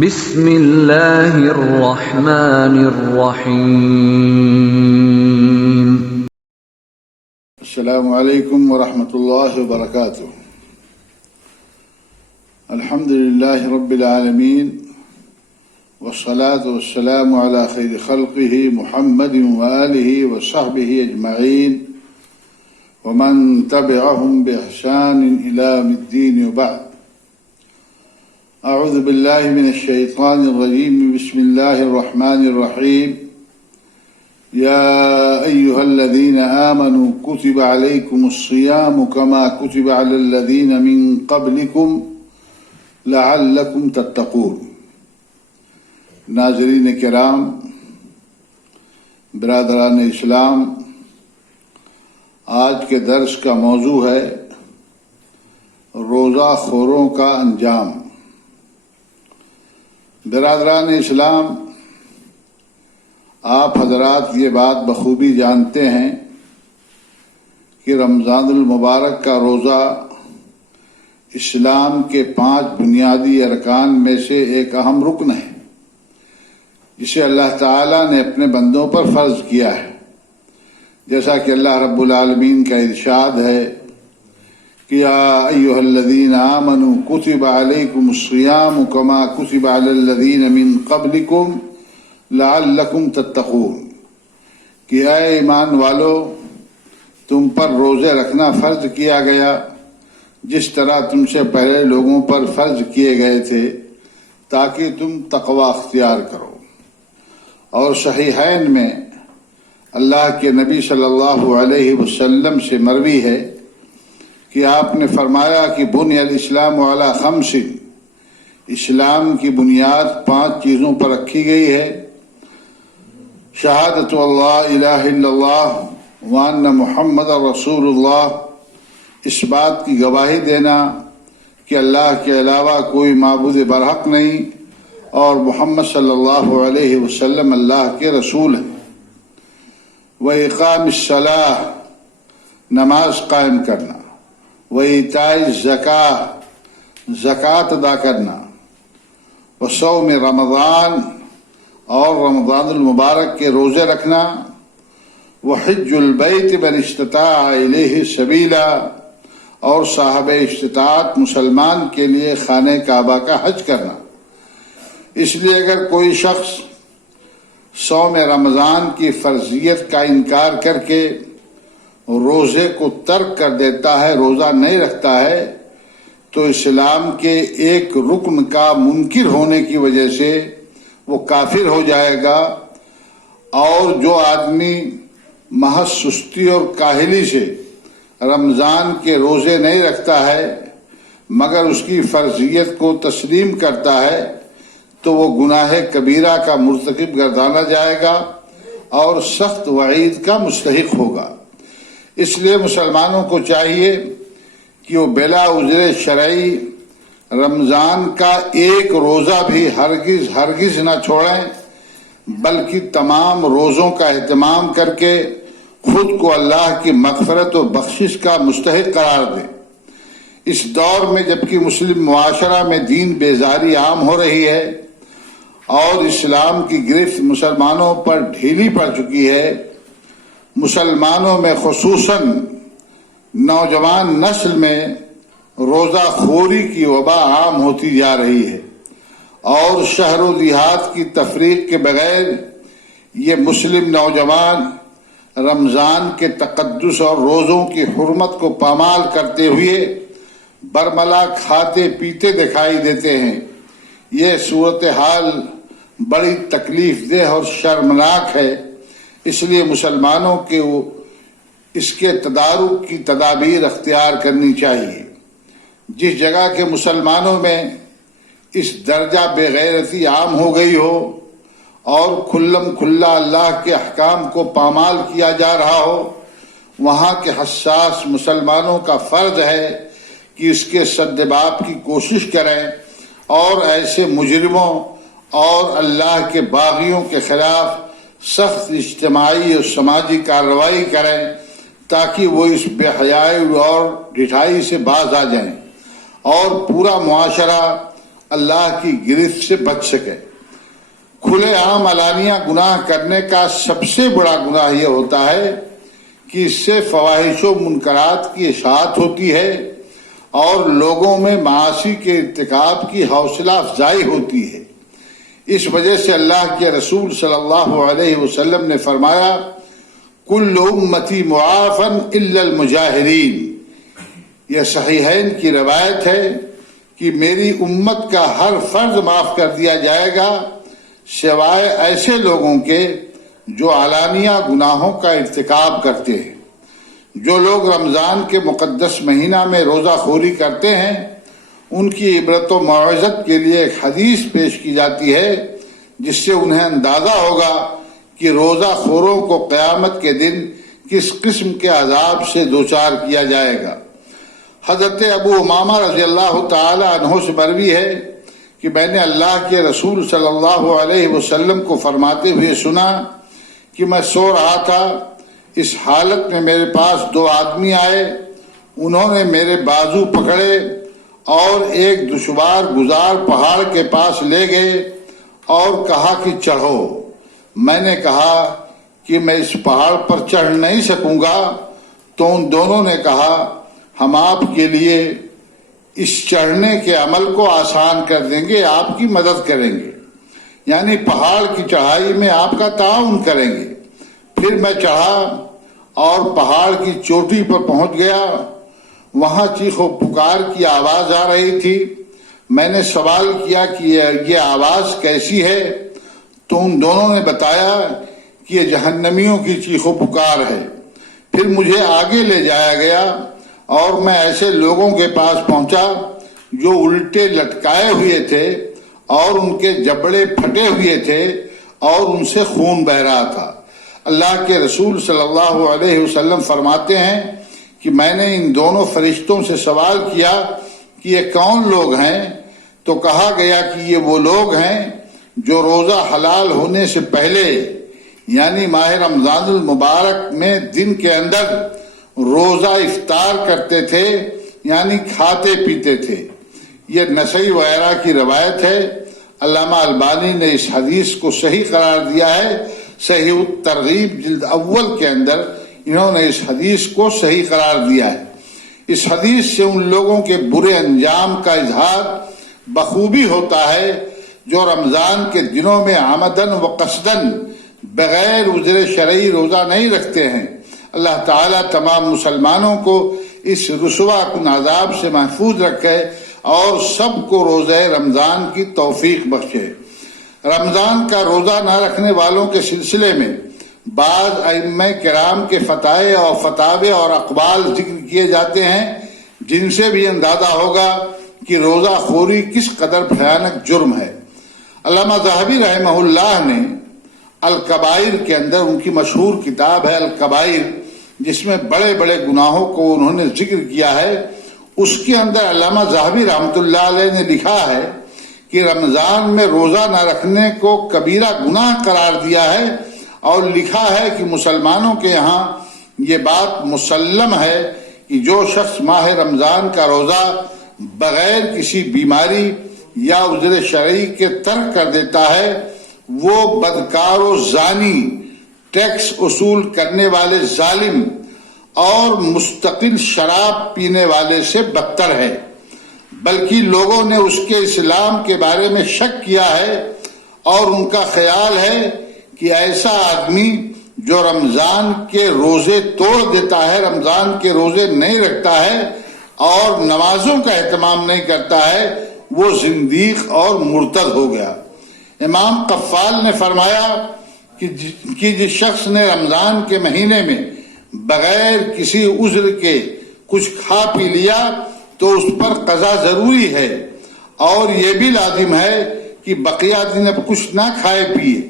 بسم اللہ الرحمن الرحیم۔ السلام علیکم ورحمۃ اللہ وبرکاتہ۔ الحمد للہ رب العالمین والصلاة والسلام علی خیر خلقہ محمد وآلہ وصحبہ اجمعین ومن تبعهم بإحسان إلى يوم الدین وبعد۔ اعوذ باللہ من الشیطان الرجیم، بسم اللہ الرحمن الرحیم۔ یا ایہا الذین آمنوا کتب علیکم الصیام کما کتب علی الذین من قبلکم لعلکم تتقون۔ ناظرین کرام، برادران اسلام، آج کے درس کا موضوع ہے روزہ خوروں کا انجام۔ برادران اسلام، آپ حضرات یہ بات بخوبی جانتے ہیں کہ رمضان المبارک کا روزہ اسلام کے 5 بنیادی ارکان میں سے ایک اہم رکن ہے، جسے اللہ تعالیٰ نے اپنے بندوں پر فرض کیا ہے، جیسا کہ اللہ رب العالمین کا ارشاد ہے کہ یا ایھا الذین آمنوا کتب علیکم الصیام کما کتب علی الذین من قبلکم لعلکم تتقون، کہ اے ایمان والو، تم پر روزے رکھنا فرض کیا گیا جس طرح تم سے پہلے لوگوں پر فرض کیے گئے تھے، تاکہ تم تقوی اختیار کرو۔ اور صحیحین میں اللہ کے نبی صلی اللہ علیہ وسلم سے مروی ہے کہ آپ نے فرمایا کہ بنی الاسلام علی 5، اسلام کی بنیاد 5 چیزوں پر رکھی گئی ہے: شہادت اللہ الہ الا اللہ وان محمد رسول اللہ، اس بات کی گواہی دینا کہ اللہ کے علاوہ کوئی معبود برحق نہیں اور محمد صلی اللہ علیہ وسلم اللہ کے رسول ہیں، وإقام الصلاۃ، نماز قائم کرنا، وإیتاء الزکاۃ، زکوٰۃ ادا کرنا، وصوم رمضان، اور رمضان المبارک کے روزے رکھنا، وحج البیت من استطاع الیہ سبیلا، اور صاحب استطاعت مسلمان کے لیے خانہ کعبہ کا حج کرنا۔ اس لیے اگر کوئی شخص صوم رمضان کی فرضیت کا انکار کر کے روزے کو ترک کر دیتا ہے، روزہ نہیں رکھتا ہے، تو اسلام کے ایک رکن کا منکر ہونے کی وجہ سے وہ کافر ہو جائے گا۔ اور جو آدمی محض سستی اور کاہلی سے رمضان کے روزے نہیں رکھتا ہے مگر اس کی فرضیت کو تسلیم کرتا ہے، تو وہ گناہ کبیرہ کا مرتکب گردانا جائے گا اور سخت وعید کا مستحق ہوگا۔ اس لیے مسلمانوں کو چاہیے کہ وہ بلا عذر شرعی رمضان کا ایک روزہ بھی ہرگز نہ چھوڑیں، بلکہ تمام روزوں کا اہتمام کر کے خود کو اللہ کی مغفرت و بخشش کا مستحق قرار دیں۔ اس دور میں جبکہ مسلم معاشرہ میں دین بیزاری عام ہو رہی ہے اور اسلام کی گرفت مسلمانوں پر ڈھیلی پڑ چکی ہے، مسلمانوں میں خصوصاً نوجوان نسل میں روزہ خوری کی وبا عام ہوتی جا رہی ہے، اور شہر و دیہات کی تفریق کے بغیر یہ مسلم نوجوان رمضان کے تقدس اور روزوں کی حرمت کو پامال کرتے ہوئے برملا کھاتے پیتے دکھائی دیتے ہیں۔ یہ صورتحال بڑی تکلیف دہ اور شرمناک ہے، اس لیے مسلمانوں کے اس کے تدارک کی تدابیر اختیار کرنی چاہیے۔ جس جگہ کے مسلمانوں میں اس درجہ بے غیرتی عام ہو گئی ہو اور کھلم کھلا اللہ کے احکام کو پامال کیا جا رہا ہو، وہاں کے حساس مسلمانوں کا فرض ہے کہ اس کے سدباب کی کوشش کریں اور ایسے مجرموں اور اللہ کے باغیوں کے خلاف سخت اجتماعی اور سماجی کارروائی کریں، تاکہ وہ اس بے حیائی اور ڈھٹائی سے باز آ جائیں اور پورا معاشرہ اللہ کی گرفت سے بچ سکے۔ کھلے عام علانیہ گناہ کرنے کا سب سے بڑا گناہ یہ ہوتا ہے کہ اس سے فواحش و منکرات کی اشاعت ہوتی ہے اور لوگوں میں معاصی کے ارتکاب کی حوصلہ افزائی ہوتی ہے۔ اس وجہ سے اللہ کے رسول صلی اللہ علیہ وسلم نے فرمایا، کل امتی معافن الا المجاہرین۔ یہ صحیحین کی روایت ہے کہ میری امت کا ہر فرض معاف کر دیا جائے گا سوائے ایسے لوگوں کے جو علانیہ گناہوں کا ارتکاب کرتے ہیں۔ جو لوگ رمضان کے مقدس مہینہ میں روزہ خوری کرتے ہیں ان کی عبرت و موعظت کے لیے ایک حدیث پیش کی جاتی ہے جس سے انہیں اندازہ ہوگا کہ روزہ خوروں کو قیامت کے دن کس قسم کے عذاب سے دوچار کیا جائے گا۔ حضرت ابو امامہ رضی اللہ تعالی عنہ سے مروی ہے کہ میں نے اللہ کے رسول صلی اللہ علیہ وسلم کو فرماتے ہوئے سنا کہ میں سو رہا تھا، اس حالت میں میرے پاس دو آدمی آئے، انہوں نے میرے بازو پکڑے اور ایک دشوار گزار پہاڑ کے پاس لے گئے اور کہا کہ چڑھو۔ میں نے کہا کہ میں اس پہاڑ پر چڑھ نہیں سکوں گا، تو ان دونوں نے کہا ہم آپ کے لیے اس چڑھنے کے عمل کو آسان کر دیں گے، آپ کی مدد کریں گے، یعنی پہاڑ کی چڑھائی میں آپ کا تعاون کریں گے۔ پھر میں چڑھا اور پہاڑ کی چوٹی پر پہنچ گیا، وہاں چیخ و پکار کی آواز آ رہی تھی۔ میں نے سوال کیا کہ یہ آواز کیسی ہے، تو ان دونوں نے بتایا کہ یہ جہنمیوں کی چیخ و پکار ہے۔ پھر مجھے آگے لے جایا گیا اور میں ایسے لوگوں کے پاس پہنچا جو الٹے لٹکائے ہوئے تھے اور ان کے جبڑے پھٹے ہوئے تھے اور ان سے خون بہ رہا تھا۔ اللہ کے رسول صلی اللہ علیہ وسلم فرماتے ہیں کہ میں نے ان دونوں فرشتوں سے سوال کیا کہ یہ کون لوگ ہیں، تو کہا گیا کہ یہ وہ لوگ ہیں جو روزہ حلال ہونے سے پہلے یعنی ماہ رمضان المبارک میں دن کے اندر روزہ افطار کرتے تھے، یعنی کھاتے پیتے تھے۔ یہ نسائی وغیرہ کی روایت ہے۔ علامہ البانی نے اس حدیث کو صحیح قرار دیا ہے، صحیح الترغیب جلد اول کے اندر انہوں نے اس حدیث کو صحیح قرار دیا ہے۔ اس حدیث سے ان لوگوں کے برے انجام کا اظہار بخوبی ہوتا ہے جو رمضان کے دنوں میں عمدن و قصدن بغیر عذر شرعی روزہ نہیں رکھتے ہیں۔ اللہ تعالیٰ تمام مسلمانوں کو اس رسوا کن عذاب سے محفوظ رکھے اور سب کو روزہ رمضان کی توفیق بخشے۔ رمضان کا روزہ نہ رکھنے والوں کے سلسلے میں بعض ائمہ کرام کے فتاوے اور اقوال ذکر کیے جاتے ہیں، جن سے بھی اندازہ ہوگا کہ روزہ خوری کس قدر بھیانک جرم ہے۔ علامہ ذہبی رحمہ اللہ نے الکبائر کے اندر، ان کی مشہور کتاب ہے الکبائر، جس میں بڑے بڑے گناہوں کو انہوں نے ذکر کیا ہے، اس کے اندر علامہ ذہبی رحمۃ اللہ علیہ نے لکھا ہے کہ رمضان میں روزہ نہ رکھنے کو کبیرہ گناہ قرار دیا ہے، اور لکھا ہے کہ مسلمانوں کے یہاں یہ بات مسلم ہے کہ جو شخص ماہ رمضان کا روزہ بغیر کسی بیماری یا عذر شرعی کے ترک کر دیتا ہے وہ بدکار و زانی، ٹیکس وصول کرنے والے ظالم اور مستقل شراب پینے والے سے بدتر ہے، بلکہ لوگوں نے اس کے اسلام کے بارے میں شک کیا ہے اور ان کا خیال ہے کہ ایسا آدمی جو رمضان کے روزے توڑ دیتا ہے، رمضان کے روزے نہیں رکھتا ہے اور نمازوں کا اہتمام نہیں کرتا ہے، وہ زندیق اور مرتد ہو گیا۔ امام قفال نے فرمایا کہ جس شخص نے رمضان کے مہینے میں بغیر کسی عذر کے کچھ کھا پی لیا تو اس پر قضا ضروری ہے، اور یہ بھی لازم ہے کہ بقیہ دن اب کچھ نہ کھائے پیے۔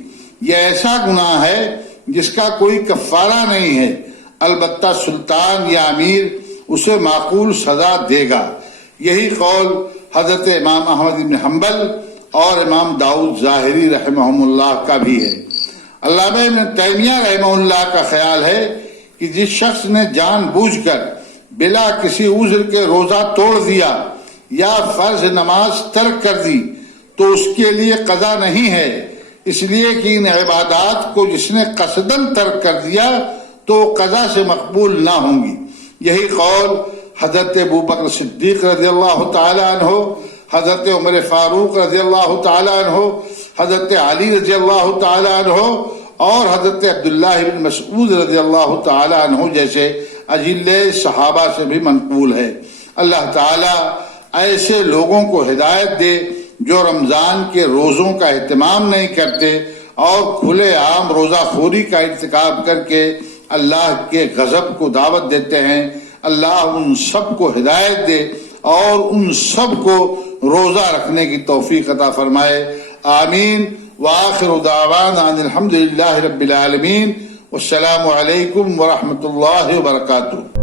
یہ ایسا گناہ ہے جس کا کوئی کفارہ نہیں ہے، البتہ سلطان یا امیر اسے معقول سزا دے گا۔ یہی قول حضرت امام احمد بن حنبل اور امام داؤد ظاہری رحمہم اللہ کا بھی ہے۔ علامہ ابن تیمیہ رحمہ اللہ کا خیال ہے کہ جس شخص نے جان بوجھ کر بلا کسی عذر کے روزہ توڑ دیا یا فرض نماز ترک کر دی تو اس کے لیے قضا نہیں ہے، اس لیے کہ ان عبادات کو جس نے قصداً ترک کر دیا تو قضا سے مقبول نہ ہوں گی۔ یہی قول حضرت ابوبکر صدیق رضی اللہ تعالی عنہ، حضرت عمر فاروق رضی اللہ تعالی عنہ، حضرت علی رضی اللہ تعالی عنہ اور حضرت عبداللہ بن مسعود رضی اللہ تعالی عنہ جیسے اجلے صحابہ سے بھی منقول ہے۔ اللہ تعالی ایسے لوگوں کو ہدایت دے جو رمضان کے روزوں کا اہتمام نہیں کرتے اور کھلے عام روزہ خوری کا ارتکاب کر کے اللہ کے غضب کو دعوت دیتے ہیں۔ اللہ ان سب کو ہدایت دے اور ان سب کو روزہ رکھنے کی توفیق عطا فرمائے، آمین۔ وآخر دعوانا ان الحمد للہ رب العالمین، والسلام علیکم ورحمۃ اللہ وبرکاتہ۔